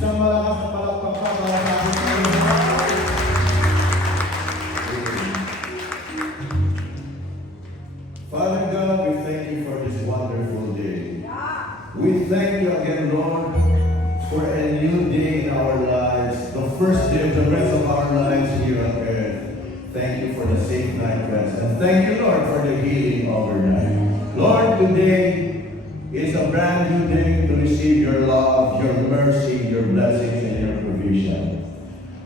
Isang malakas na palakpak pa para sa ating Panginoon. Father God, we thank you for this wonderful day. We thank you again, Lord, for a new day in our lives, the first day of the rest of our lives here on earth. Thank you for the safe night rest, and thank you, Lord, for the healing overnight. Lord, today is a brand new day to receive your love, your mercy, your blessings, and your provision.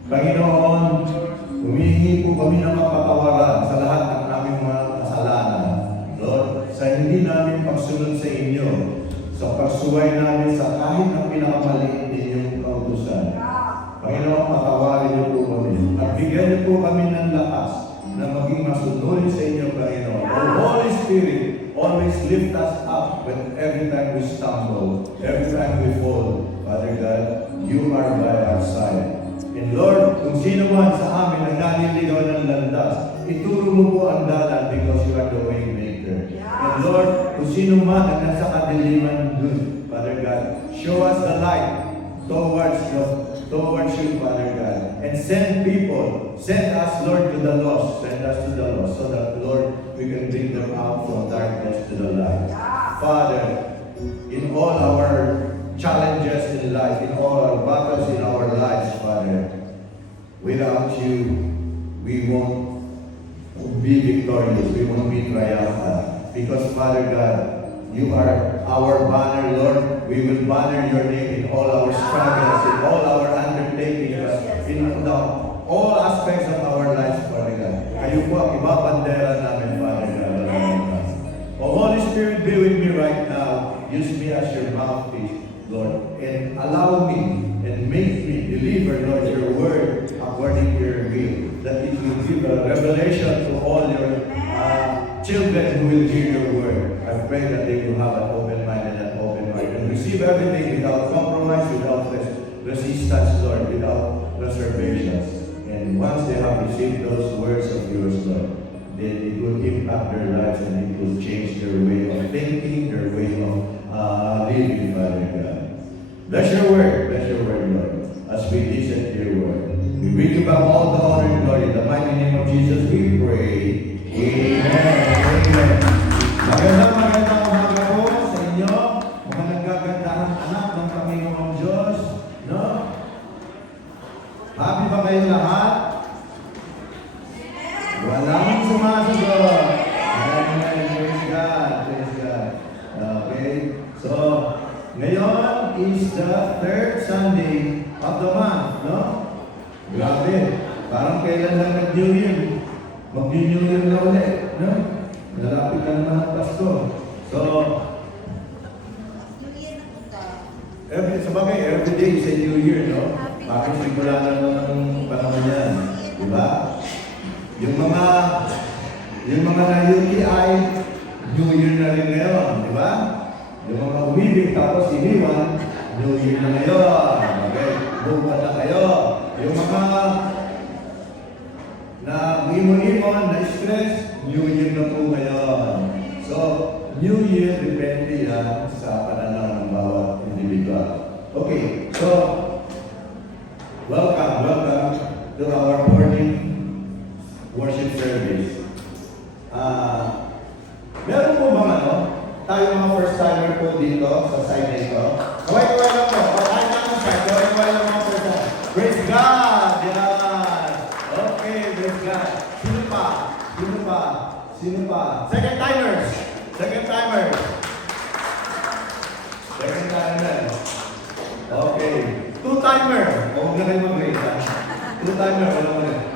Panginoon, humihingi po kami ng kapatawaran sa lahat ng aming mga kasalanan. Lord, sa hindi namin pagsunod sa inyo, sa pagsuway namin sa kahit ang pinakamaliit ninyong kautusan. Panginoon, patawarin niyo po kami at bigyan niyo po kami ng lakas na maging masunurin sa inyo, Panginoon. Oh, Holy Spirit, always lift us up when every time we stumble, every time we fall. Father God, you are by our side. And Lord, kung sino man sa amin ang naliligaw ng landas, ituro mo po ang dalan because you are the way maker. And Lord, kung sino man ang nasa kadiliman dun, Father God, show us the light towards you, Father God. And send people, send us, Lord, to the lost. Send us to the lost so that, Lord, we can bring them out from darkness to the light. Father, in all our challenges in life, in all our battles in our lives, Father, without you, we won't be victorious. We won't be triumphant. Because, Father God, you are our banner, Lord. We will banner your name in all our struggles, in all our undertakings, in all aspects of our lives, Father God. Kayo po ang ibabandera namin, Father God. Oh, Holy Spirit, be with me right now. Use me as your mouthpiece, Lord. And allow me and make me deliver, Lord, your word according to your will. That it will give a revelation to all your children who will hear your word. I pray that they will have an open mind and an open heart and receive everything without compromise, without resistance, Lord, without reservations. And once they have received those words of yours, Lord, then it will impact their lives and it will change their way of thinking, their way of living, Father God. Bless your word, Lord, as we listen to your word. We bring you back all the honor and glory. In the mighty name of Jesus, we pray. Amen. Amen. Magandang umaga po sa inyo, mga nagagandahang anak ng Panginoong Diyos. No? Happy ba kayo lahat? Walang sumasagot. Amen. Praise God. Praise God. Okay. So, ngayon is the third Sunday of the month. No? Grabe. Parang kailan lang nag-New Year. Mag-New Year na ulit. No? Nalapit na naman ang Pasko. So, every day is a New Year, no? Bakit simula na ng panahon yan? Diba? Yung mga na-UTI, New Year na rin ngayon, diba? Yung mga umibig tapos iniwan, New Year na ngayon. Okay? Buka na kayo. Yung mga na imon-imon, na stress, New Year na po ngayon. So, New Year depende yan sa pananaw ng bawat individual. Okay, so, welcome to our morning worship service. Meron po bang tayo mga first timer po dito sa side nito? Kaway-kaway lang po. Kahit na ang side, kaway-kaway lang mga first timer. Praise God! Yan! Okay, praise God. Sino pa? Second timers! Okay. Two-timer. Huwag na kayo mag-rate, ha? Two-timer.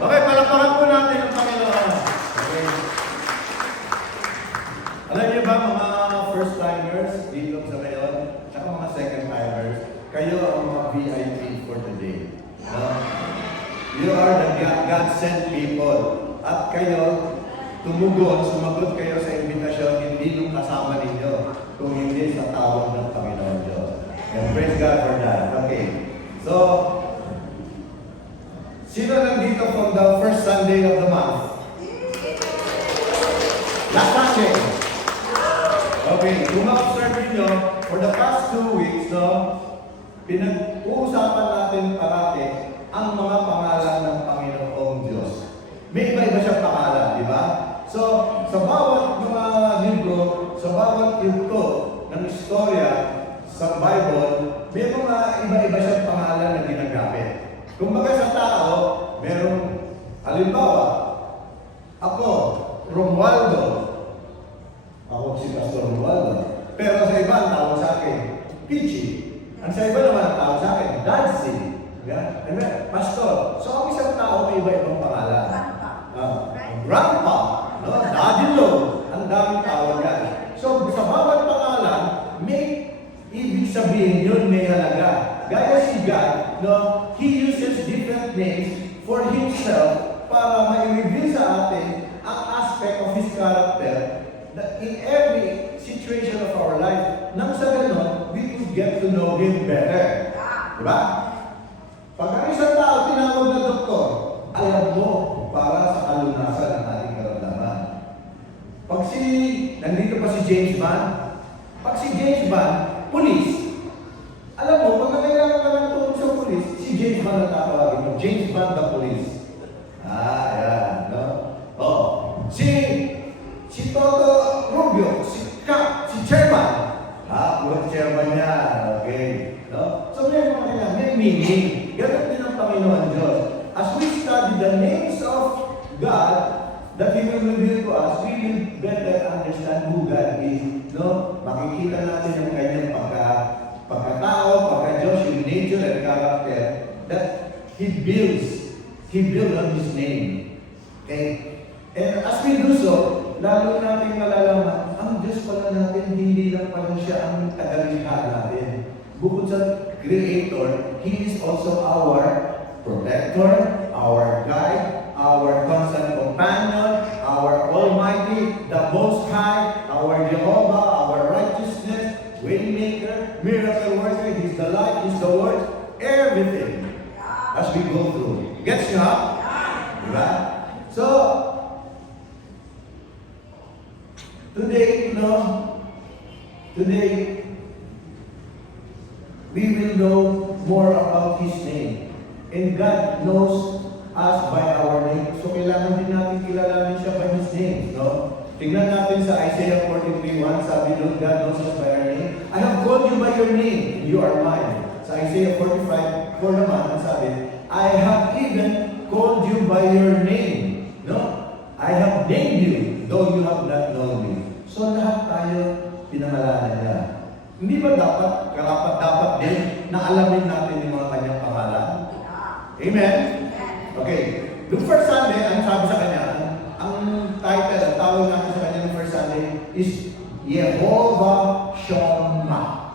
Okay, palakpakan po natin ang Panginoon. Okay. Alam niyo ba, mga first-timers dito sa ngayon, tsaka mga second-timers, kayo ang mga VIP for today. You are the God-sent people. At kayo, sumagot kayo sa imbitasyon, hindi nung kasama ninyo, kung hindi sa tawag ng Panginoon Diyos. And praise God for that. Okay. So, sino nandito from the first Sunday of the month? Last Sunday. Okay. Kung ma-observe nyo, for the past 2 weeks, no, pinag-uusapan natin parati ang mga pangalan ng Panginoong Diyos. May iba-iba siyang pangalan, di ba? So, sa bawat mga libro, sa bawat yugto ng istorya sa Bible, may mga iba-iba siyang pangalan na ginagamit. Kung baga sa tao, merong, halimbawa, ako, Romualdo. Ako si Pastor Romualdo. Pero sa iba, ang tawag sa akin, Pichi. Ang sa iba naman, ang tawag sa akin, Dadsi. Yeah? Pastor. So, ang isang tao may iba-ibang pangalan. Grandpa. No? Daddy Lo. Ang daming tawag yan. So, sa bawat pangalan, may ibig sabihin yun, may halaga. Gaya si God, no? He uses different names for Himself para ma-reveal sa atin ang aspect of His character that in every situation of our life, nang sa ganon, we could get to know Him better. Diba? Pag ang isang tao tinawag na doktor, alam mo para sa kalunasan ng ating karamdaman. Pag nandito pa si James Bond, pag si James Bond, pulis, alam mo, pag nakailangan ka ng tulong sa pulis, si James Bond ang tatawagin mo, James Bond the Police. Yan, no? Oh, si Toto Rubio, si Chairman. Puro Chairman niya, okay? No? So, may meaning. Ganun din ang Panginoon Diyos. As we study the names of God that He will reveal to us, we will better understand who God is. No? Makikita natin ang kanyang pagkatao, pagka-Diyos, yung nature and character that He builds on His name. Okay? And as we do so, lalo natin malalaman, ang Diyos pala natin, hindi lang pala siya ang tagalikha natin. Bukod sa Creator, He is also our protector, our guide, our constant companion, our Almighty, the Most High, our Jehovah, our righteousness, Waymaker, miracle worker. He's the light, He's the Word, everything as we go through. Gets you up? Diba? So, today, we will know more about His name. And God knows us by our name. So, kailangan din natin kilalanin siya by His name. No? Tingnan natin sa Isaiah 43:1, sabi doon, God knows us by our name. I have called you by your name. You are mine. Sa Isaiah 45:4 naman, ang sabi, I have even called you by your name. No? I have named you, though you have not known me. So, lahat tayo pinangalanan niya. Hindi ba karapat-dapat din na alamin natin yung mga kanyang pangalan? Amen? Okay. Noong first Sunday, ang sabi sa kanya, ang title, ang tawag natin sa kanya ng first Sunday is Yehovah Shammah.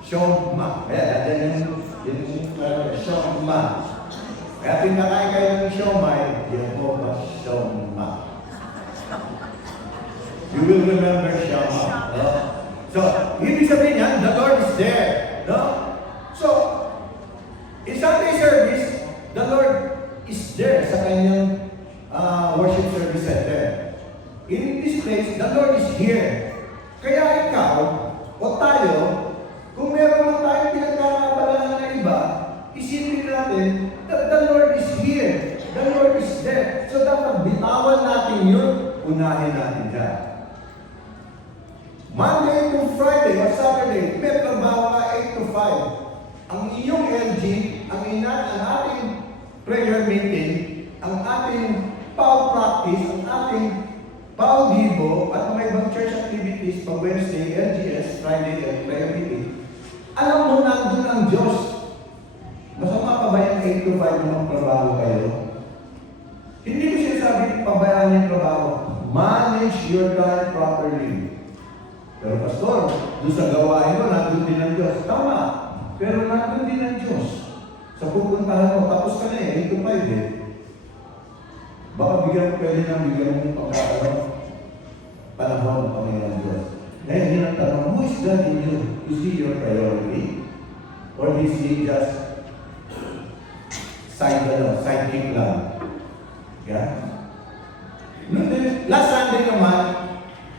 Shammah. Kaya, nandiyan yung Shammah. Kaya pinakain kayo ng Shammah, Yehovah Shammah. You will remember Shammah. No? So, ibig sabihin niya, the Lord is there. No? So, in Sunday service, the Lord is there sa kanyang worship service center. In this place, the Lord is here. Kaya ikaw, o tayo, kung meron man tayong pinagkakabalangan na iba, isipin natin that the Lord is here. The Lord is there. So, dapat bitawan natin yun, unahin natin dyan. Monday to Friday or Saturday, may trabaho ka 8 to 5. Ang iyong LG, ang ating prayer meeting, ang ating PAW practice, ang ating PAW Divo, at mga ibang church activities pag Wednesday, LGS, Friday, and prayer meeting. Alam mo, nandun ang Diyos. Masama pa ba yung 8 to 5 na magtrabaho kayo? Hindi ko sinasabi pabayaan yung trabaho. Manage your time properly. Pero Pastor, doon sa gawain mo, nandun din ang Diyos. Tama. Pero nandun din ang Diyos. Sa pupuntahan mo, tapos ka na 8 to 5 eh. Baka pwede nang bigyan mo panahon ng Panginoon Diyos. Ngayon, yun ang tanong, who is God in you? Is He your priority? Or is He just sidekick lang? Yeah? Last Sunday naman,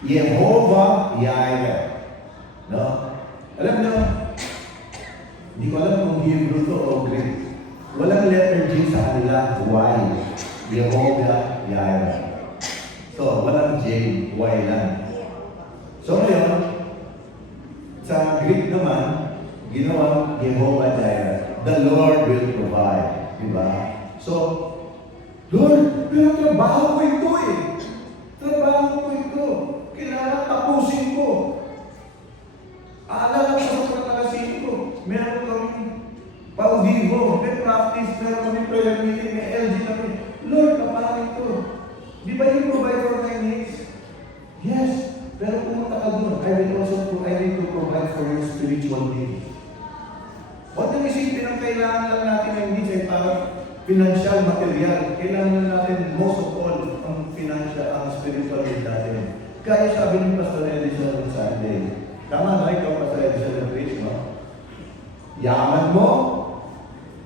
Yehovah Jireh. No? Alam nyo, Hindi ko alam kung Hebrew to o Greek. Walang letter J sa kanila. Y. Jehovah Jireh. So, walang J. Y lang. So ngayon, sa Greek naman, ginawang Jehovah Jireh. The Lord will provide. Diba? So, Lord, pero trabaho ko ito eh. Trabaho ko ito. Kailangan tapusin ko. Aalala ko sa pagkakalasin ko. Meron kami paudibo, may practice, meron kami prayer meeting, may LG kami. Lord, paano ito? Di ba you provide for my needs? Yes. Pero pumunta ka doon, I need to provide for your spiritual needs. Huwag nang isipin ang kailangan lang natin ng needs ay para financial, material. Kailangan lang natin most of all ang financial, ang spiritual need natin. Kaya sabi ni Pastor Edison sa Sunday, tama na ikaw, Pastor Edison ng preach, no? Yaman mo,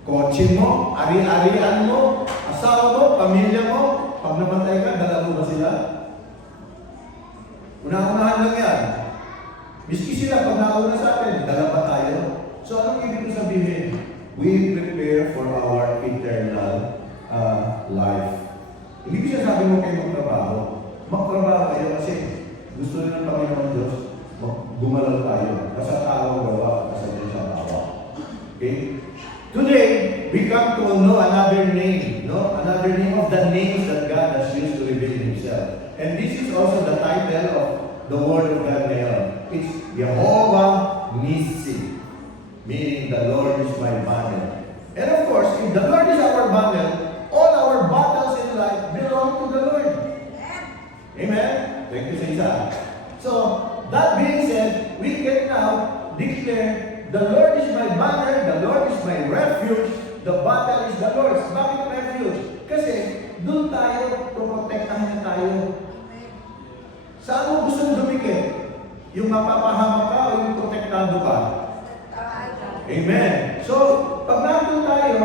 kotse mo, ari-arian mo, asawa mo, pamilya mo, pag namatay ka, dala mo ba sila? Una-unahan lang yan. Miski sila, pag nauna sa atin, dala ba tayo? So, anong ibig ko sabihin? We prepare for our eternal life. Hindi ko sabi mo kayo magtrabaho. Magtrabaho kayo kasi gusto rin ng Panginoon Diyos, gumalaw tayo. Kasi tao gawa, kasi Diyos ang tawa. Okay? Today, we come to know another name. No? Another name of the names that God has used to reveal Himself. And this is also the title of the Word of God ngayon. It's Jehovah Nissi. Meaning the Lord is my banner. And of course, if the Lord is our banner, all our battles in life belong to the Lord. Amen? Thank you, Sisa. So, that being said, we can now declare, the Lord is my banner, the Lord is my refuge, the battle is the Lord's. Bakit refuge? Kasi, doon tayo, protektahan na tayo. Saan mo gustong dumikit? Yung mapapahamak ka o yung protektado ka? Amen. So, pag nandun tayo,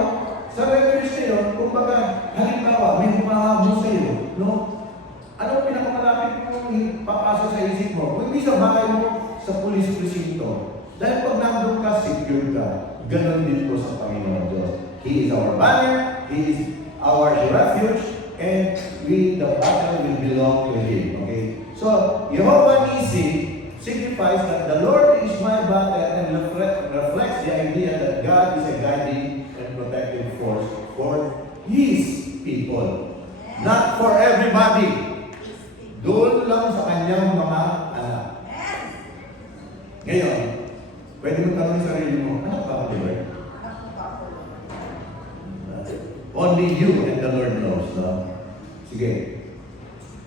sa refuge na yun, kumbaga, halimbawa, may humahabol sa iyo, no? Anong pinakamalapit mong papasok sa isip mo? Kung hindi sa bahay mo, sa police presinto. Dahil pag nandun ka, secure ka. Ganon din po sa Panginoon Diyos. He is our banner, He is our refuge, and the battle will belong to Him. Okay? So, Jehovah Nissi signifies that the Lord is my battle and reflects the idea that God is a guiding and protective force for His people. Not for everybody. Doon lang sa kanyang mga anak. Ngayon, pwede mo tanong sa sarili mo, anak ba ako, Lord? Only you and the Lord knows. No? Sige.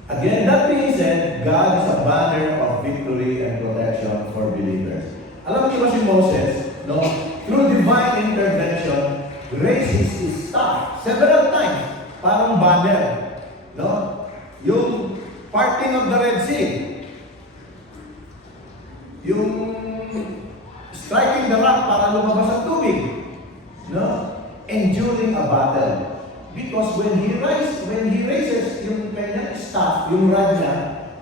Again, that being said, God is a banner of victory and protection for believers. Alam niyo ba si Moses, no? Through divine intervention, raises his staff several times, parang banner, no? Yung parting of the Red Sea, yung striking the rock para lumabas ang tubig, no? Enduring a battle. Because when he raises yung kanyang staff, yung rod niya,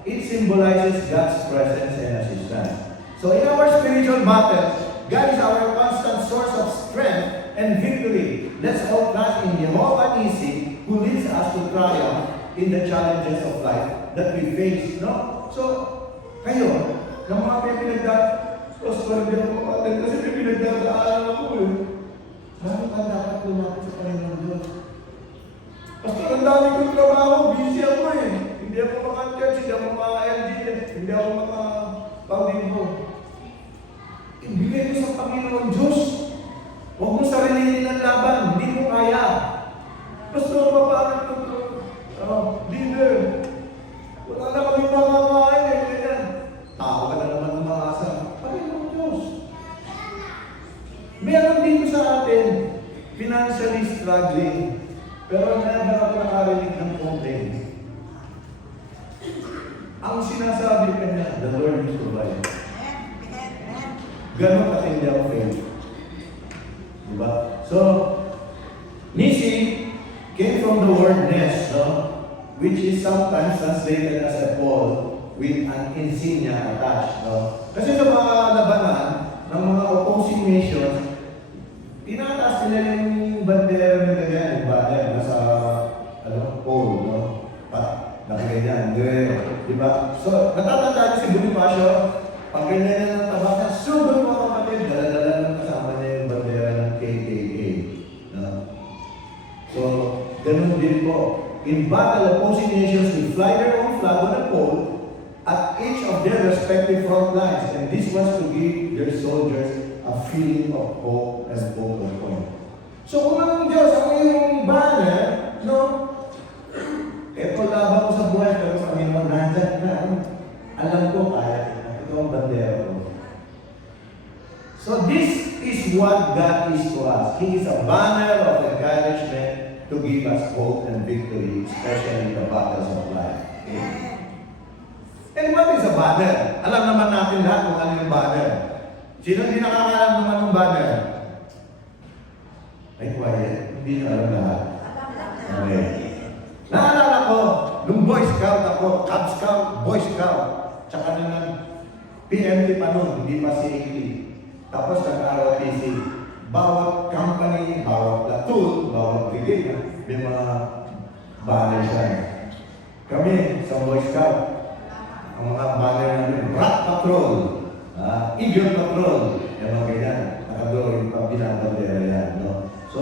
it symbolizes God's presence and assistance. So in our spiritual battles, God is our constant source of strength and victory. Let's all trust in Jehovah Nissi, who leads us to triumph in the challenges of life that we face. No? So, kayo, ng mga may pinagdaan, kasi may pinagdadaanan ako eh. Paano ka dapat lumapit sa Panginoon Diyos? Pastor, ang dami kong trabaho, busy ako eh. Hindi ako maka-church, hindi ako maka-LG, hindi ako maka-pagdimbo. Ibigay ko sa Panginoon Diyos. Huwag mo sarilihin ng laban, hindi mo kaya. Pastor, paano ito? Leader, wala na kami makakain eh, ganyan. Tao ka na naman umaasa. Panginoon Diyos. Meron dito sa atin, financially struggling, pero never ako nakarinig ng complaint. Ang sinasabi ka niya, the Lord is providing. Ganon katindi ang faith. Diba? So, Nissi came from the word Nes, no? Which is sometimes translated as a pole with an insignia attached. No? Kasi sa mga labanan ng mga opposing nations, pole, no? Nakaganyan, di ba? So, natatandaan si Bonifacio, pag ganyan yan ang tabakan, sugod mga kapatid, dala-dala ng kasama niya yung bandera ng KKK. No? So, ganun din po. In battle, opposing nations will fly their own flag on a pole at each of their respective front lines, and this was to give their soldiers a feeling of hope and focal point. So kung ang Diyos ang iyong banner, no? Ito laban ko sa buhay, pero Panginoon, nandyan na. Alam ko kaya, ito ang bandera ko. So this is what God is to us. He is a banner of encouragement to give us hope and victory, especially in the battles of life. Okay? And what is a banner? Alam naman natin lahat kung ano yung banner. Sino hindi nakakalam naman ng banner? Ay, quiet. Hindi nyo alam lahat. Okay. Naalala ko, nung Boy Scout ako, Cub Scout, Boy Scout, tsaka na ng PMT pa nun, hindi pa CAT. Tapos nag-ROTC. Bawat company, bawat platoon, bawat brigade, may mga banner siya. Kami, sa Boy Scout, ang mga banner namin, Rat Patrol, Eagle Patrol, yung mga ganyan, nakadoro yung pabinabandera yan, no? So,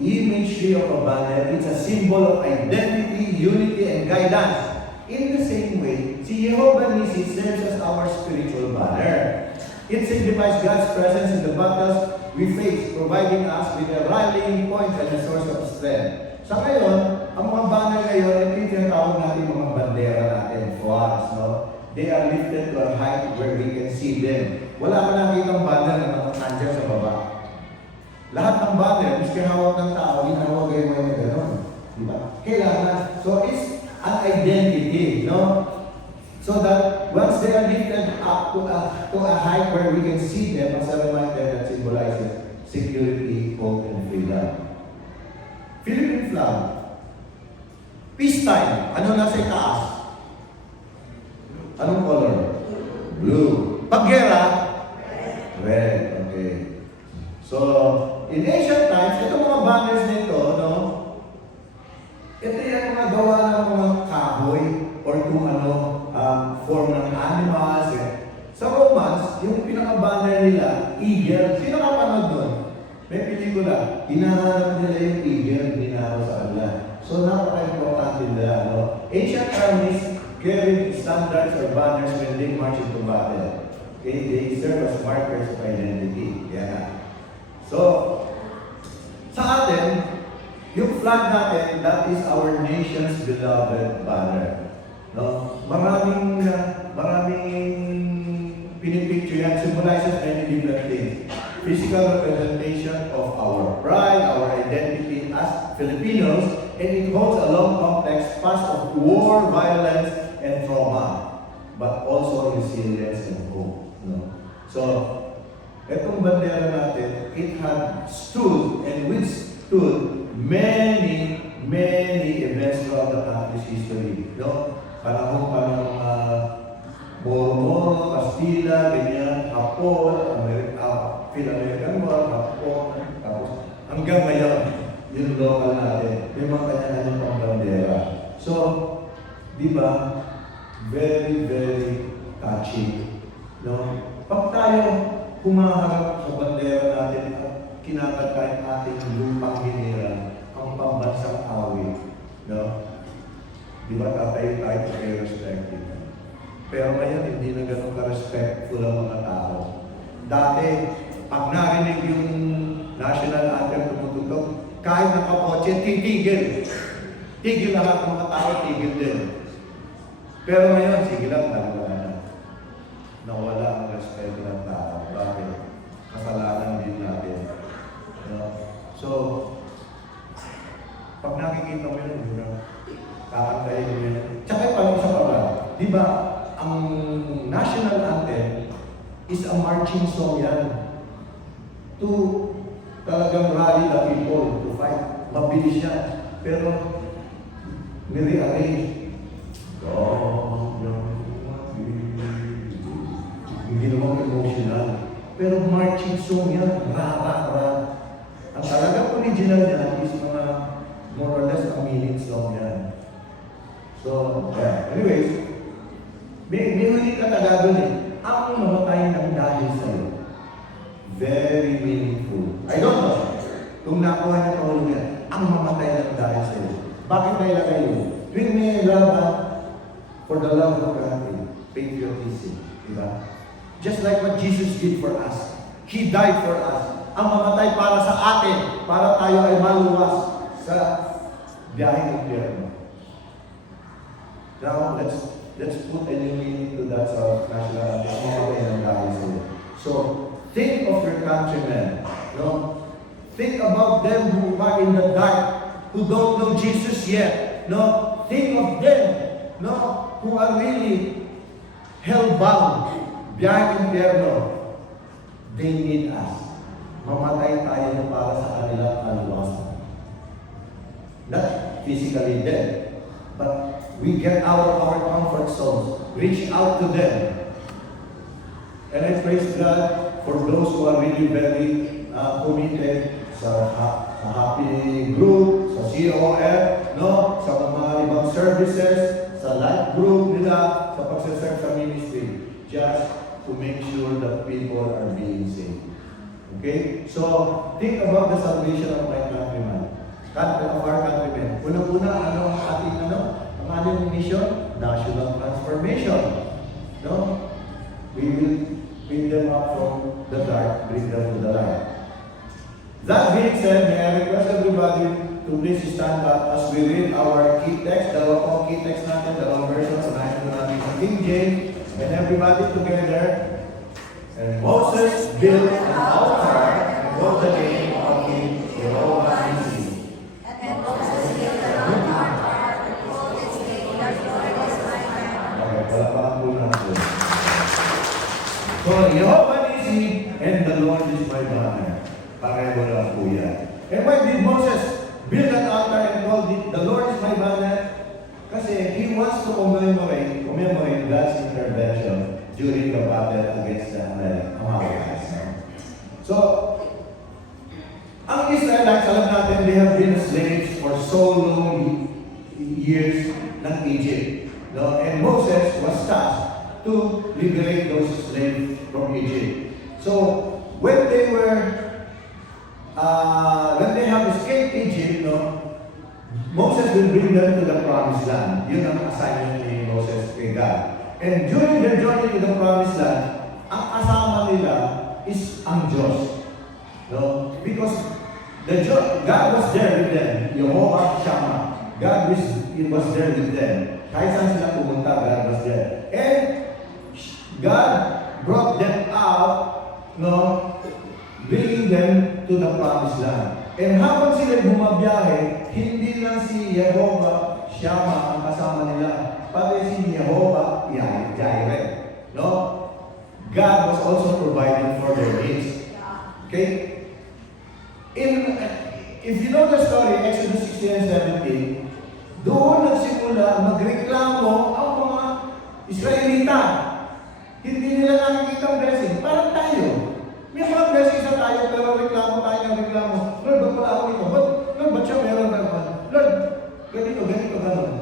imagery of a banner, it's a symbol of identity, unity, and guidance. In the same way, si Jehovah Nissi serves as our spiritual banner. It signifies God's presence in the battles we face, providing us with a rallying point and a source of strength. Sa ngayon, ang mga banner ngayon, ito yung tinatawag natin mga bandera natin, flags, no? They are lifted to a height where we can see them. Wala ka nakikita ang banner na nandiyan sa baba. Lahat ng banner, miski hawak ng tao, hinawag kayo ngayon na gano'n. Diba? Kailangan. So it's an identity, no? So that once they are lifted up to a height where we can see them, as a reminder that symbolizes security, hope, and freedom. Philippine flag. Peacetime. Ano nasa itaas? Anong color? Blue. Paggera? Red. Okay. So, in ancient times, ito mga banners nito, no? Ito yung mga gawa ng mga kahoy or kung ano, form ng animals. Sa Romans, yung pinaka-banner nila, eagle. Sino kapanood doon? May pelikula. Hinahanap nila yung eagle, dinaro sa kanila. So, napaka-importante nila, no? Ancient armies carried standards or banners when they march into battle. Okay? They serve as markers of identity. Yan. So, sa atin, yung flag natin, that is our nation's beloved banner. No? Maraming pinipicture yan, symbolizes many different things. Physical representation of our pride, our identity as Filipinos, and it holds a long, complex past of war, violence, and trauma, but also resilience and hope. No? So, itong bandera natin, it had stood and withstood many events throughout the country's history. No? Panahon pa ng Moro, Castilla, ganyan, Hapon, Phil-American War, Hapon, tapos hanggang ngayon, yung local natin, may mga kanya-kanya pang bandera. So, di ba, very touching. No? Pag tayo humaharap sa bandera natin at kinakatay ating lupang hinira, ang pambansang awit. No? Di ba tatayo tayo kay respect dito? Pero ngayon, hindi na ganun ka-respectful ang mga tao. Dati, pag narinig yung national anthem tumutugtog, kahit nakakotse, titigil. Tigil lahat ng mga tao, tigil din. Pero ngayon, sige lang, nawala na. Nawala ang respeto ng tao. Bakit? Kasalanan din natin. So, pag nakikita mo yun, kakantayin mo yun. Tsaka parang sa pala, di ba, ang national anthem is a marching song yan to talagang rally the people to fight. Mabilis yan. Pero, nire-arrange. Hindi naman emotional. Pero marching song yan, ra-ra-ra. Ang talagang original niya is mga More or less a minutes long yan. So, yeah. Anyways, may ulit na taga doon eh. Ang mamatay ng dahil sa'yo. Very meaningful. I don't know kung nakuha niya Paulo yan. Ang mamatay ng dahil sa'yo. Bakit may lagay yun? Tuwing may laban for the love of God, patriotism. Diba? Just like what Jesus did for us. He died for us. Ang mamatay para sa atin, para tayo ay maluwas sa biyaheng impyerno. Now, let's put a new meaning to that national anthem. So, think of your countrymen. No? Think about them who are in the dark, who don't know Jesus yet. No? Think of them, no? Who are really hell-bound, biyaheng impyerno. They need us. Mamatay tayo para sa kanilang kaluwasan. Not physically dead, but we get out of our comfort zones, reach out to them. And I praise God for those who are really very committed sa Happy Group, sa COF, no? Sa mga ibang services, sa life group nila, sa pagsaserve sa ministry, just to make sure that people are being saved. Okay? So, think about the salvation of my countrymen. Of our countrymen. Unang-una, ano ang ating ang ating mission? National transformation. No? We will bring them up from the dark, bring them to the light. That being said, may I request everybody to please stand up as we read our key text. Dalawa pong key text natin, dalawang versions. Sanayin mo natin sa King James. And everybody together. And Moses built an altar and called the name of Him Jehovah Nissi. And Moses built an altar and called His name the Lord is my God. Okay, palapakan po natin. So, Jehovah Nissi and the Lord is my banner. Pareho lang po yan. And why did Moses build an altar and call it the Lord is my banner? Kasi he wants to commemorate God's intervention during the battle against the Amalekites. So, ang Israelites, alam natin, they have been slaves for so long years ng Egypt. No? And Moses was tasked to liberate those slaves from Egypt. So, when they have escaped Egypt, no, Moses will bring them to the promised land. Yun ang assignment ni Moses kay God. And during their journey to the promised land, ang kasama nila is ang Diyos. No? Because God was there with them. Jehovah Shammah. God was there with them. Kahit saan sila pumunta, God was there. And God brought them out, no, bringing them to the promised land. And habang sila bumabiyahe, hindi lang si Jehovah Shammah ang kasama nila, pati si Jehovah Jireh. No? God was also providing for their needs. Okay? If you know the story, Exodus 16 and 17, doon nagsimula magreklamo ang mga Israelita. Hindi nila nakikita ang blessing. Parang tayo. May mga blessings na tayo, pero reklamo tayo ng reklamo. Lord, ba't wala ako ito? Ba't siya meron naman? Lord, ganito, gano'n.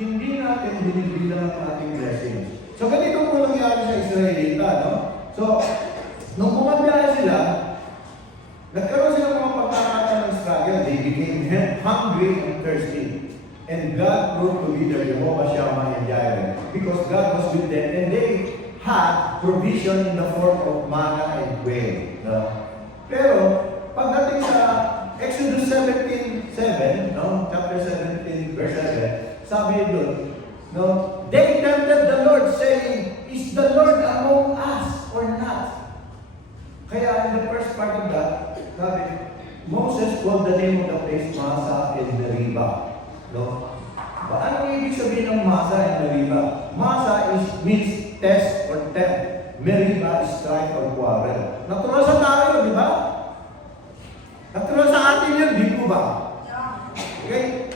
Hindi natin binibilang ang ating blessings. So, ganito po nangyari sa Israelita, no? So, nung bumabiyahe sila, nagkaroon sila mga pagkakataon ng struggle. They became hungry and thirsty. And God proved to be their Jehovah Shammah and Jireh. Because God was with them. And they had provision in the form of manna and quail. No? Pero, pagdating sa Exodus 17:7, no? Chapter 17, verse 7, sabi doon, no? They tempted the Lord, saying, is the Lord among us or not? Kaya in the first part of that, sabi, Moses called the name of the place Masa and Meribah. No? Ano ibig sabihin ng Masa and Meribah? Masa means test or tempt. Meribah is strife or quarrel. Natural sa tayo, di ba? Natural sa atin yun, di po ba? Okay?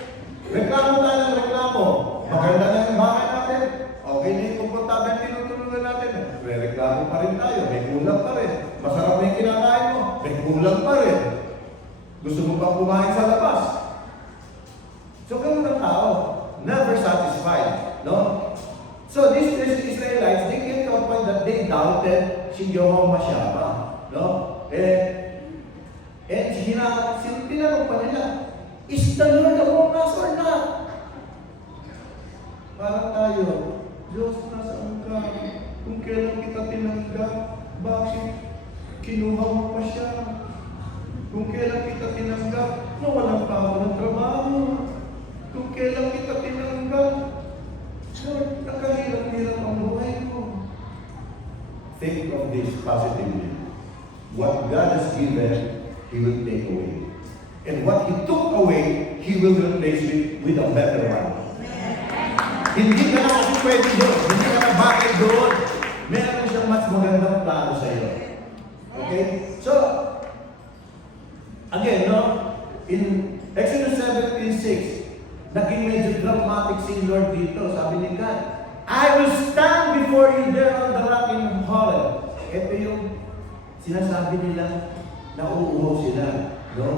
Reklamo tayo ng reklamo. Maganda na yung bahay natin. Okay na yung komportable ang tinutulungan natin. May reklamo pa rin tayo. May kulang pa rin. Masarap na yung kinakain mo. May kulang pa rin. Gusto mo pang kumain sa labas. So, ganun ang tao. Never satisfied. No? So, these Israelites, they came to a point that they doubted si Jehovah Shammah. No? Tinanong pa nila, is the Lord among us or not? Parang tayo, Diyos, nasaan ka? Kung kailan kita tinanggap, bakit kinuha mo pa siya? Kung kailan kita tinanggap, nawalan pa ako ng trabaho. Kung kailan kita tinanggap, Lord, nakahirap-hirap ang buhay ko. Think of this positively. What God has given, He will take away. And what He took away, He will replace it with a better one. Hindi ka na kasi pwede doon. Hindi ka na bakit doon. Meron siyang mas magandang plano sa iyo. Okay? So, again, no? In Exodus 17:6, naging medyo dramatic si Lord dito. Sabi ni God, I will stand before you there on the rock in Horeb. Ito yung sinasabi nila, nauuhaw sila. No?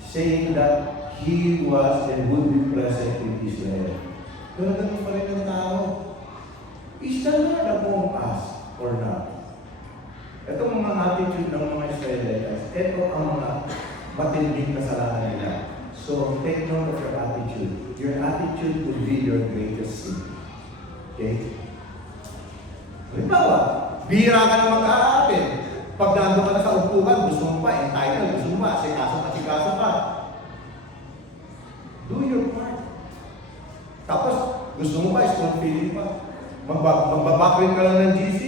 Saying that He was and would be present in Israel. Pero ganun pa rin ang tao. Is the Lord among us or not? Ito mga attitude ng mga Israelites. Ito ang mga matinding kasalanan nila. So, take note of your attitude. Your attitude will be your greatest sin. Okay? Halimbawa, bihira ka na mag-aapin. Pag nandun ka na sa upuan, gusto mo pa, entitled, gusto mo pa, asikaso ka. Do your part. Tapos, gusto mo pa, spoon feeding pa. Magbabakrin ka lang ng GC,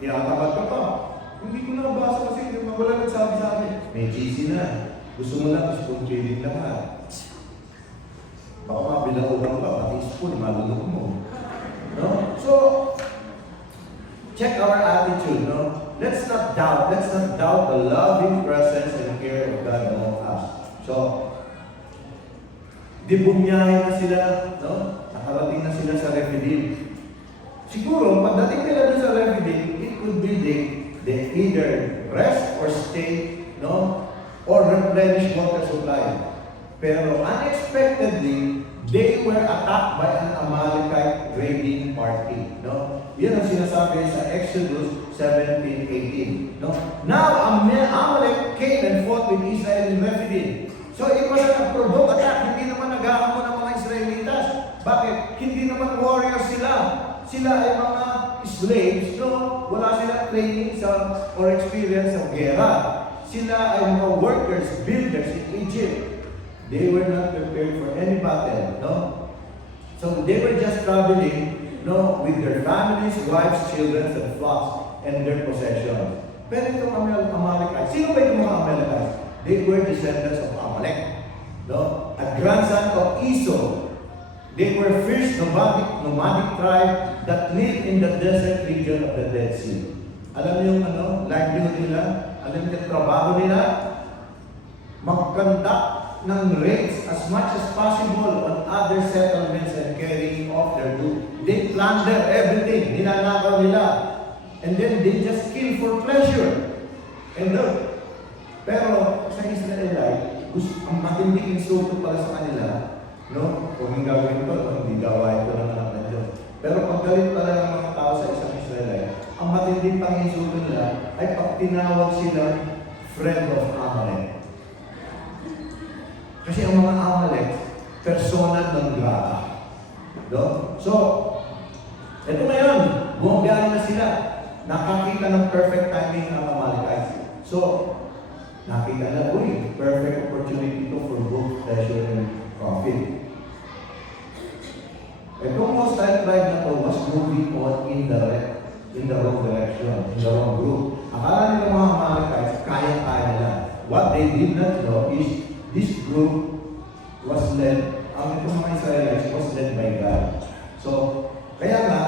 tinatapat ka pa. Hindi ko nabasa kasi wala nagsabi sa akin. May GC na. Gusto mo lang, spoon feeding lahat. Baka mabilauhan pa, pati spoon, malulog mo. No? So, check our attitude, no? Let's not doubt the loving presence and care of God among us. So, di bumiyahe na sila, no? Nakarating na sila sa Rephidim. Siguro, pagdating nila doon sa Rephidim, it could be they either rest or stay, no? Or replenish water supply. Pero unexpectedly, they were attacked by an Amalekite raiding party, no? Yan ang sinasabi sa Exodus 17:18, no? Now, Amalek came and fought with Israel in Rephidim. So, it was an unprovoked attack. Hindi naman naghahamon ng mga Israelitas. Bakit? Hindi naman warriors sila. Sila ay mga slaves, no? Wala silang training or experience sa gera. Sila ay mga workers, builders in Egypt. They were not prepared for any battle, no? So they were just traveling, no, with their families, wives, children, and flocks, and their possessions. Pero itong Amalekites, sino ba itong mga Amalekites? They were descendants of Amalek, no? A grandson of Esau. They were fierce nomadic tribe that lived in the desert region of the Dead Sea. Alam niyo yung livelihood nila? Alam niyo yung trabaho nila? Mag-conduct ng raids as much as possible on other settlements and carrying off their loot. They plunder everything. Ninanakaw nila. And then they just kill for pleasure. And look, pero sa Israelite, ang matinding insulto para sa kanila, no? Kung hindi gawin ito, hindi gawain ito ng anak ng Diyos. Pero pag galit pala ng mga tao sa isang Israelite, ang matinding pang-insulto nila ay pag tinawag sila friend of Amalek. Kasi ang mga Amalek, persona non grata. No? So, ito ngayon, bumabiyahin na sila. Nakakita ng perfect timing ng Amalekites. So, nakita na, perfect opportunity to for both pleasure and profit. Itong hostile tribe na to was moving on in the wrong direction, in the wrong group. Akala nila mga Amalekites, kaya-kaya nila. What they did not know is this group was led, itong mga Israelites was led by God. So, kaya nga,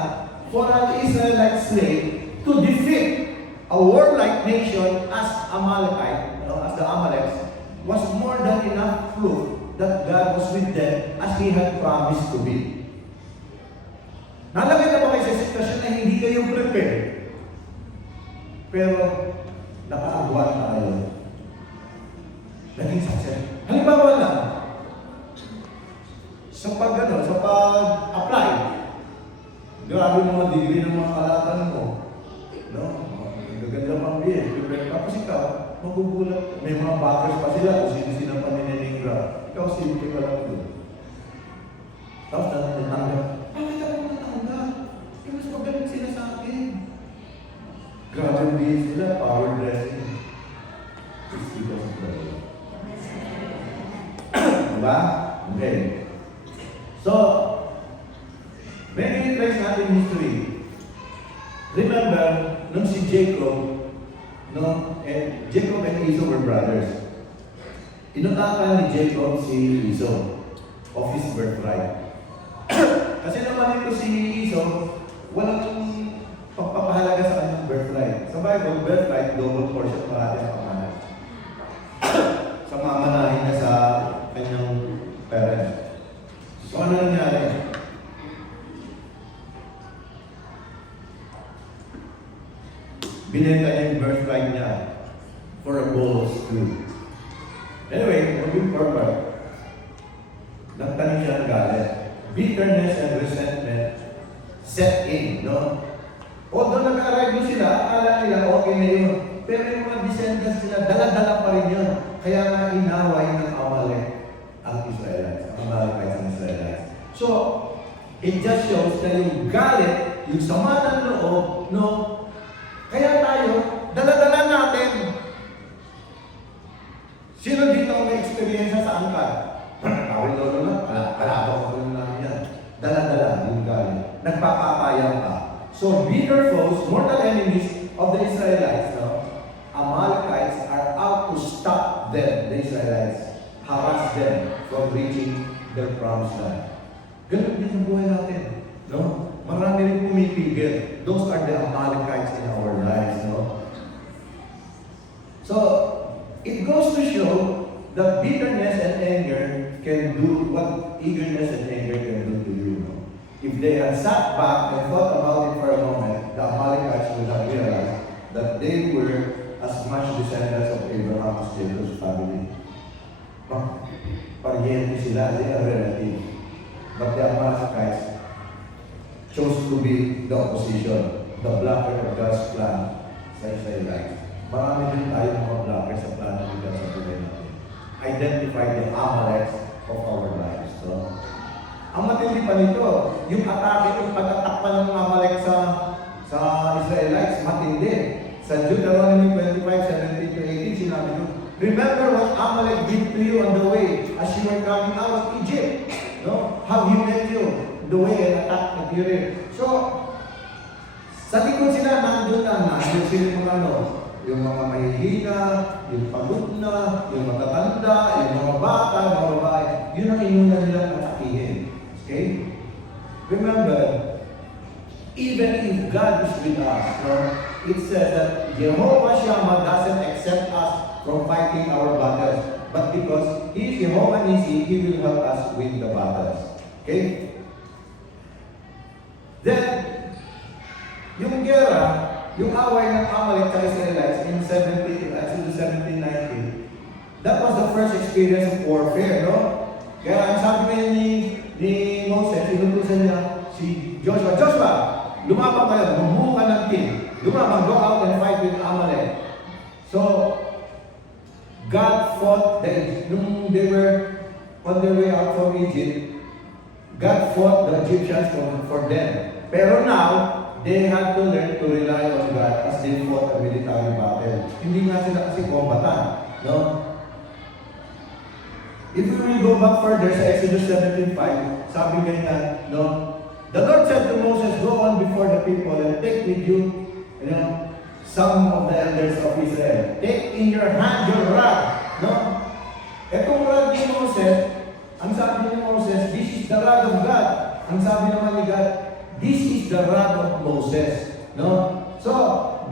for an Israelite slave to defeat a warlike nation as Amalekite, as the Amaleks, was more than enough proof that God was with them as He had promised to be. Nalagay na ba kayo sa sitwasyon na hindi kayo prepared? Pero, nakaagwan na kayo. Naging success. Halimbawa lang, Magugulat. May mga backers pa sila kung sino-sino pa nininingra. Ikaw, simple ka lang doon. Tapos natanggap. Bakit ako natanggap? Eh, mas magaling sila sa akin. Grabe din sila, power dressing. It's because of the Lord. Diba? Okay. So, maybe trace natin history. Remember, nung si Jacob, Jacob and Esau were brothers. Inutakan ni Jacob si Esau of his birthright. Kasi naman ito si Esau, walang pagpapahalaga sa kanyang birthright. Sa Bible, birthright, double portion parati ang pamahalag. Sa mamanahin niya sa kanyang parents. So ano nangyari? Binenta niya yung birthright niya for a bowl of stew. Anyway, moving forward, nagtanim siya ng galit. Bitterness and resentment set in, no? Although nag-arrive sila, akala nila okay na yun. Pero yung mga descendants nila, dala-dala pa rin yun. Kaya nga inaway ng Amalek ang Israelites, ang Amalekites ang Israelites. So, it just shows na yung galit, yung sama ng loob, no? Kaya tayo, dala-dala natin. Sino dito ang may experience sa angkat? Tawin lolo na, kalabang ko namin yan. Dala-dala yung galit. Nagpapapayang ka. So, bitter foes, mortal enemies of the Israelites, no? Amalekites are out to stop them, the Israelites, harass them from reaching their promised land. Ganun din sa buhay natin, no? Marami rin pumipigil. Those are the Amalekites in our lives, no? So, it goes to show that bitterness and anger can do what eagerness and anger can do to you, no? If they had sat back and thought about it for a moment, the Amalekites would have realized that they were as much descendants of Abraham as Jacob's family. Pariente sila, they are relatives. But the Amalekites chose to be the opposition, the blocker of God's plan sa Israelites. Marami din tayo mga blocker sa plan ng God sa buhay natin. Identify the Amalekites of our lives. So, ang matindi pa nito, yung atake, yung pag-atakpan ng mga Amalek sa Israelites, matindi. Sa Deuteronomy 25:17-18, sinabi nyo, remember what Amalek did to you on the way as you were coming out of Egypt. No? How he met you the way and attacked the Syrians. So, sa likod sila, nandun sila yung mga mahihina, yung pagod na, yung matatanda, yung mga bata, mga babae. Yun ang inuna nilang atakihin. Okay? Remember, even if God is with us, no, it says that Jehovah Shammah doesn't accept us from fighting our battles. But because He is Jehovah Nissi, He will help us win the battles. Okay? Then, yung gera, yung away ng Amalek sa Israelites in Exodus 17:19, that was the first experience of warfare, no? Kaya ang sabi ni Moses, inutusan niya si Joshua, Joshua, lumabang kayo, bumuo ka ng team. Lumabang, go out and fight with Amalek. So, God fought nung they were on their way out from Egypt, God fought the Egyptians for them. Pero now, they had to learn to rely on God as they fought a military battle. Hindi nga sila kasi kombatan, no? If we will go back further sa Exodus 17:5, sabi ganyan, no? The Lord said to Moses, go on before the people and take with you, some of the elders of Israel. Take in your hand your rod, no? Etong rod ni Moses, ang sabi ni Moses, this is the rod of God. Ang sabi naman ni God, this is the rod of Moses, no? So,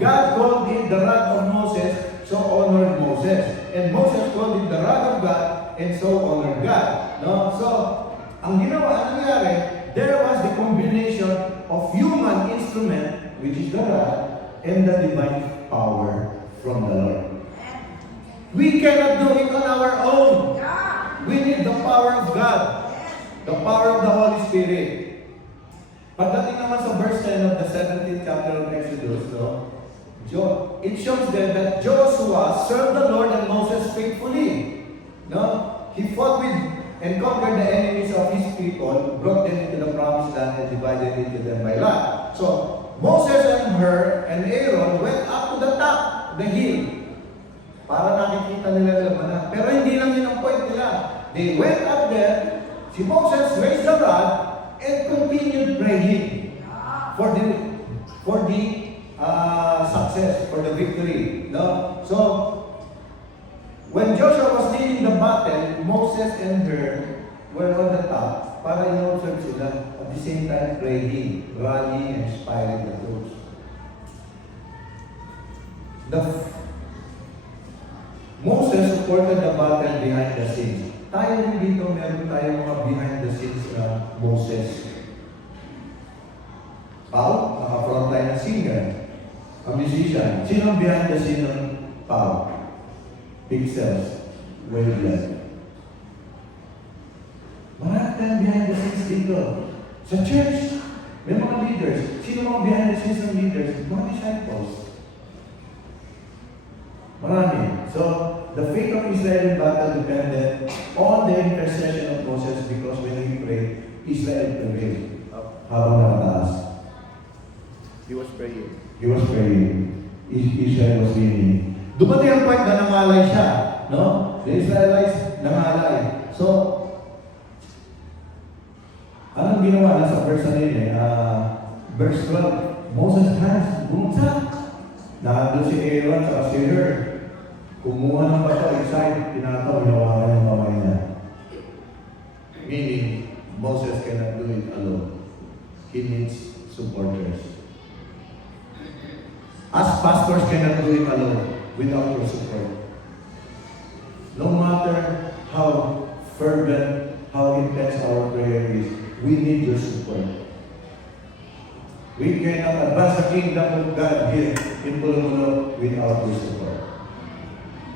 God called it the rod of Moses, so honored Moses. And Moses called it the rod of God, and so honored God, no? So, ang nangyari, there was the combination of human instrument, which is the rod, and the divine power from the Lord. We cannot do it on our own. We need the power of God, the power of the Holy Spirit. Pagdating naman sa verse 10 of the 17th chapter of Exodus, no? it shows them that Joshua served the Lord and Moses faithfully. No? He fought with and conquered the enemies of his people, brought them into the promised land, and divided into them by lot. So, Moses and Hur and Aaron went up to the top of the hill para nakikita nila labanan. Pero hindi lang yun ang point nila. They went up there, si Moses raised the rod, and continued praying for the success, for the victory. No? So, when Joshua was leading the battle, Moses and Hur were on the top para in-observe sila. At the same time, praying, rallying, and inspiring the troops. Moses supported the battle behind the scenes. Tayo rin dito, meron tayo mga behind the scenes na Moses. Pao, naka-front line na singer. Ang musician. Sino ang behind the scene ng Pao? Pixels. Wavelet. Marami tayong behind the scenes dito. Sa church, may mga leaders. Sino mga behind the scenes ng leaders? Mga disciples. Marami. So, the faith of Israel in battle depended on the intercession of Moses because when he prayed, Israel prevailed. Habang nakataas. He was praying. He was praying. Israel was winning. Dumating ang point na nangalay siya. No? The Israelites nangalay. So, anong ginawa na sa verse na yun verse 12, Moses has bumagsak. Nandun si Aaron at si Hur. Kumuha ng bato, excited, tinataw, hinawakan yung kamay niya. Meaning, Moses cannot do it alone. He needs supporters. As pastors cannot do it alone without your support. No matter how fervent, how intense our prayer is, we need your support. We cannot advance the kingdom of God here in Pulumuno without your support.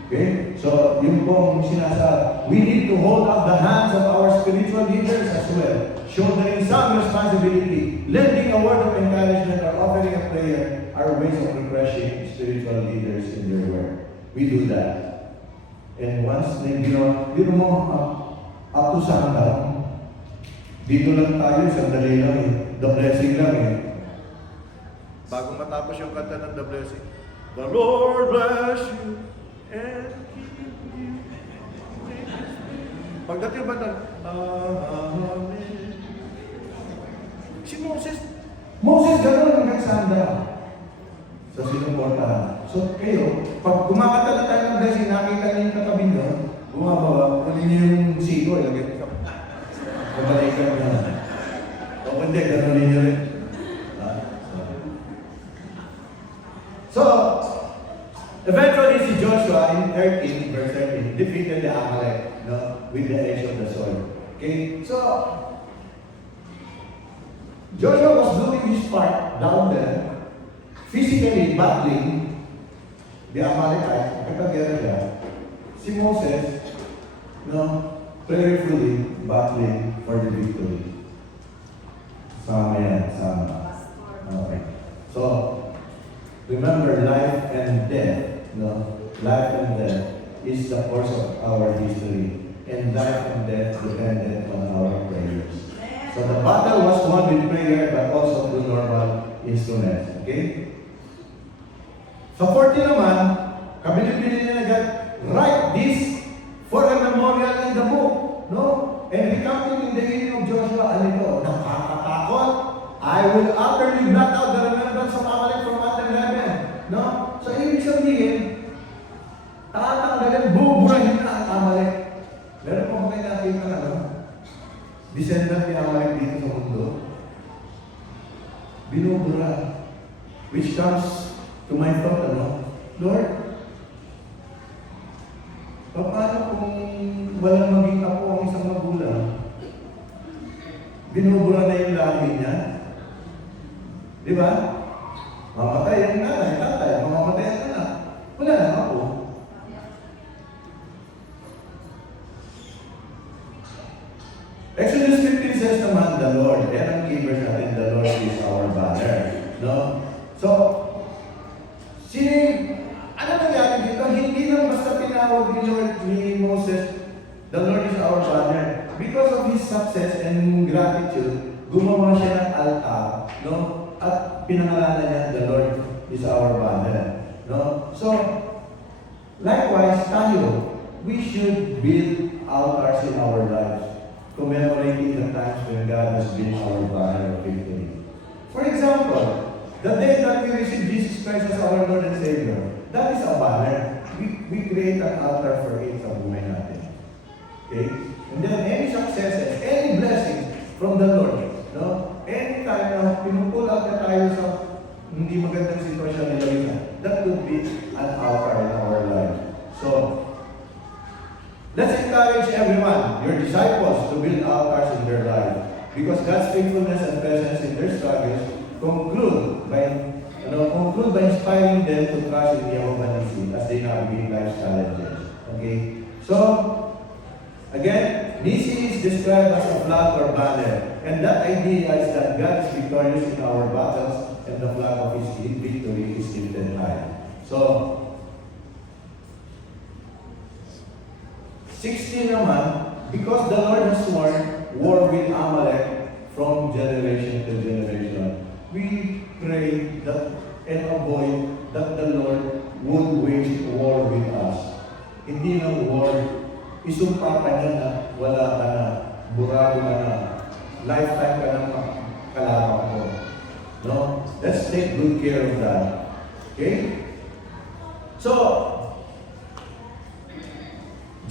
Okay? So, yung pong sinasabi, we need to hold up the hands of our spiritual leaders as well. Shouldering some responsibility, lending a word of encouragement, or offering a prayer are ways of refreshing spiritual leaders in their work. We do that. And once biro mo, up to sundown, dito lang tayo, sandali lang eh. The blessing lang eh. Bago matapos yung kanta ng The Blessing, the Lord bless you and keep you. Pagdating ba ng Amen. Si Moses gano'n hanggang sundown. Sa sinuportahan. So kayo, pag kumakanta na tayo ng blessing, nakita niyo yung katabi doon, bumabawa, kunin niyo yung siko, ilagay niyo sa kabalikan niya. O hindi, gano'n niyo rin. So, eventually si Joshua in 13, verse 13, defeated the Amalek, no, with the edge of the sword. Okay, so Joshua was doing his part down there, physically battling the Amalekites, kapag siya. Si Moses, no, prayerfully battling for the victory. Sama yan, sama. Okay. So, remember, life and death, no? Life and death is the course of our history. And life and death depended on our prayers. So the battle was won with prayer, but also through normal instruments. Okay? Sa 40 naman, kabilib-bilib na agad, write this for a memorial in the book. No? And recounting in the evening of Joshua, ano ito? Nakakatakot. I will utterly blot out the remembrance of Amalek from under heaven. No? So, ibig sabihin, tatanggalin, buburahin na ang Amalek. Meron po kayo nakita na, no? Descendant ni Amalek dito sa mundo. Binubura. Which comes to my thought, ano? Lord, paano kung walang maging ako ang isang magulang? Binubura na yung lahi niya. Di ba? Mamatay ang nanay, tatay, mamamatay ang anak. Wala na ako. Exodus 15 says naman, the Lord, yan ang key verse natin, the Lord is our banner. No? So, sino tinawag ni Moses, the Lord is our banner. Because of his success and gratitude, gumawa siya ng altar, no? At pinangalanan niya, the Lord is our banner, no? So, likewise, tayo, we should build altars in our lives, commemorating the times when God has been our banner of victory. For example, the day that we receive Jesus Christ as our Lord and Savior, that is a banner. We create an altar for it sa buhay natin. Okay? And then any successes, any blessings from the Lord, no? Anytime na pinupull out na tayo sa hindi magandang sitwasyon nila yun, that could be an altar in our life. So, let's encourage everyone, your disciples, to build altars in their life. Because God's faithfulness and presence in their struggles conclude by inspiring them to trust in Jehovah Nissi as they navigate life's challenges. Okay? So, again, Nissi is described as a flag or banner. And that idea is that God is victorious in our battles and the flag of His victory is lifted high. So, 16 naman, because the Lord has sworn war with Amalek from generation to generation, we pray that and avoid that the Lord would wage war with us. Hindi ng war, isumpa ka niya na wala ka na, burado ka na, lifetime ka na kalaban ko. No? Let's take good care of that. Okay? So,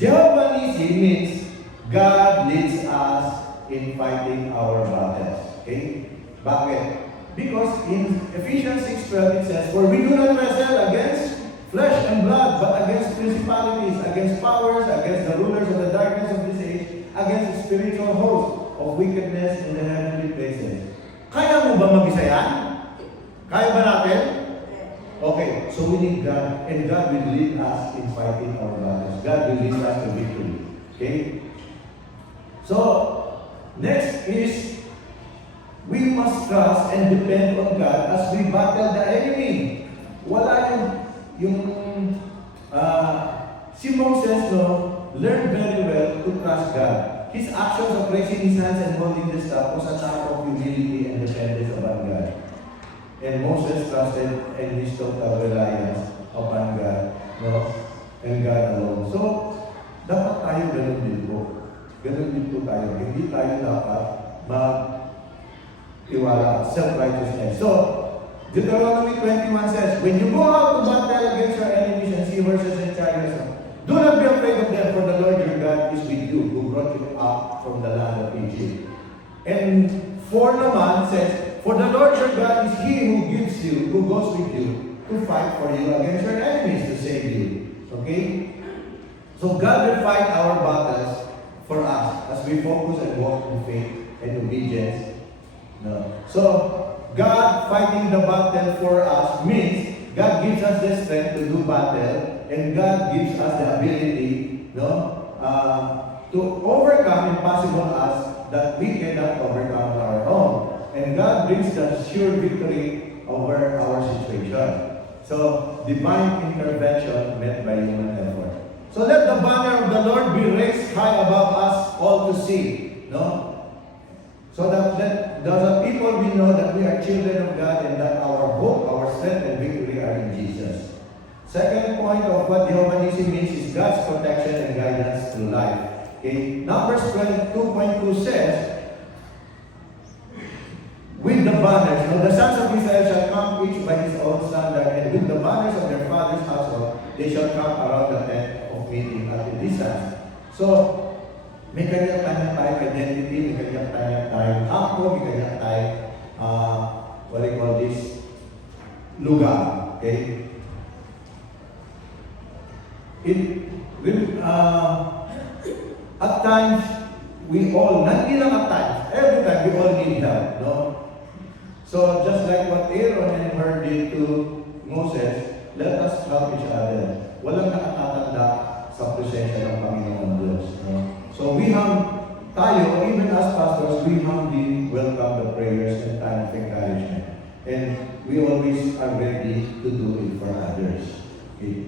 Jehovah Nissi means God leads us in fighting our battles. Okay? Bakit? Because in Ephesians 6:12 it says, "For we do not wrestle against flesh and blood, but against principalities, against powers, against the rulers of the darkness of this age, against the spiritual host of wickedness in the heavenly places." Kaya mo ba mag-isa yan? Kaya ba natin? Okay, so we need God, and God will lead us in fighting our battles. God will lead us to victory. Okay? So, next is, we must trust and depend on God as we battle the enemy. Wala si Moses, learned very well to trust God. His actions of raising his hands and holding the staff was an act of humility and dependence upon God. And Moses trusted and his total reliance upon God, and God alone. So, dapat tayo ganun din po. Ganun din po tayo. Hindi tayo dapat tiwala, self-righteousness. So, Deuteronomy 21 says, "When you go out to battle against your enemies and see horses and chariots, do not be afraid of them, for the Lord your God is with you, who brought you up from the land of Egypt." And 4 naman says, "For the Lord your God is He who gives you, who goes with you, to fight for you against your enemies to save you." Okay? So God will fight our battles for us as we focus and walk in faith and obedience. No. So, God fighting the battle for us means God gives us the strength to do battle, and God gives us the ability, to overcome impossible odds that we cannot overcome on our own. And God brings the sure victory over our situation. So, divine intervention met by human effort. So let the banner of the Lord be raised high above us all to see, so that the people will know that we are children of God and that our hope, our strength, and victory are in Jesus. Second point of what Jehovah Nissi means is God's protection and guidance through life. Okay? Numbers 22.2 says, "With the banners, the sons of Israel shall come each by his own standard, and with the banners of their father's household, they shall come around the tent of meeting at a distance." So, may kanya-kanya tayong identity, may kanya-kanya tayong ako, may kanya tayong, what I call this, lugar. Okay? At times, not lang at times, every time we all need help, So, just like what Aaron and Hur did to Moses, let us help each other. Walang nakatatanda sa presensya ng Panginoon Diyos. So, tayo, even as pastors, we humbly welcome the prayers and time of encouragement. And we always are ready to do it for others. Okay?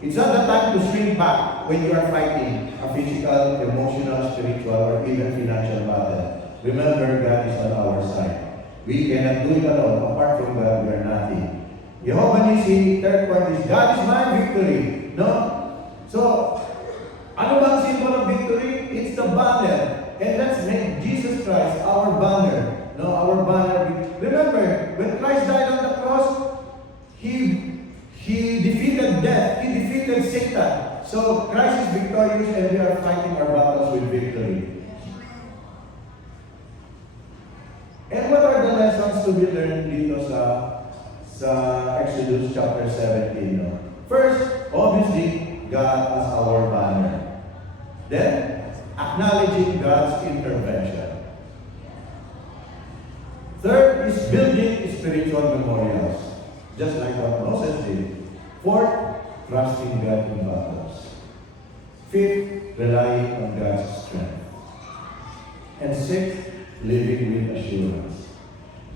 It's not the time to shrink back when you are fighting a physical, emotional, spiritual, or even financial battle. Remember, God is on our side. We cannot do it alone. Apart from God, we are nothing. Jehovah Nissi, third point is, God is my victory. No? So, ano ba ang symbol of victory? It's the banner. And let's make Jesus Christ our banner. No, our banner. Remember, when Christ died on the cross, He defeated death. He defeated Satan. So, Christ is victorious and we are fighting our battles with victory. And what are the lessons to be learned dito sa Exodus chapter 17? No? First, obviously, God as our banner. Then, acknowledging God's intervention. Third is building spiritual memorials, just like what Moses did. Fourth, trusting God in battles. Fifth, relying on God's strength. And sixth, living with assurance.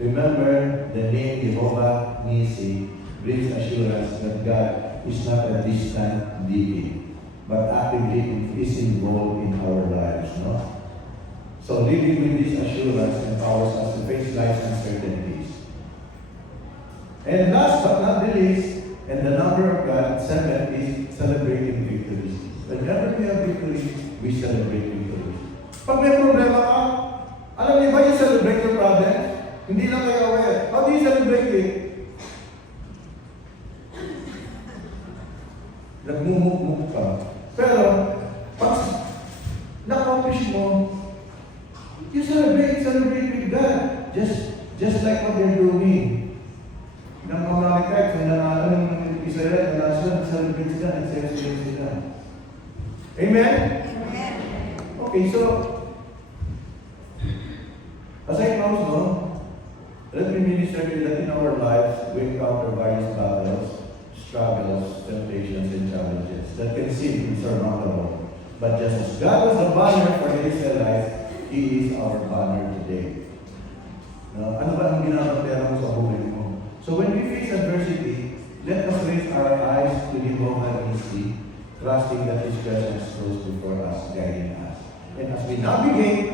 Remember, the name Jehovah Nissi brings assurance that God is not a distant deity, but actively is involved in our lives. No? So living with this assurance empowers us to face life's uncertainties. And last but not the least, and the number of God, 7 is celebrating victories. Whenever we have victories, we celebrate victories. Pag may problema ka, alam niyo ba you celebrate your problems? Hindi lang kayo aware. How do you celebrate it? Nagmumukmuk ka. Pero, pag na-accomplish mo, you celebrate with God. Just like what you're doing. Nang Amalekite, kung nanalo ng Israel, celebrate sila, nag-celebrate sila. Amen? Amen. Okay, so, as I close, no, let me minister to that in our lives, we encounter various battles, struggles, temptations, and challenges that can seem insurmountable. But just as God was the banner for the Israelites, He is our banner today. No? Ano ba ang ginagawa mo sa buhay mo? So when we face adversity, let us raise our eyes to Jehovah Nissi, trusting that His presence goes before us, guiding us. And as we navigate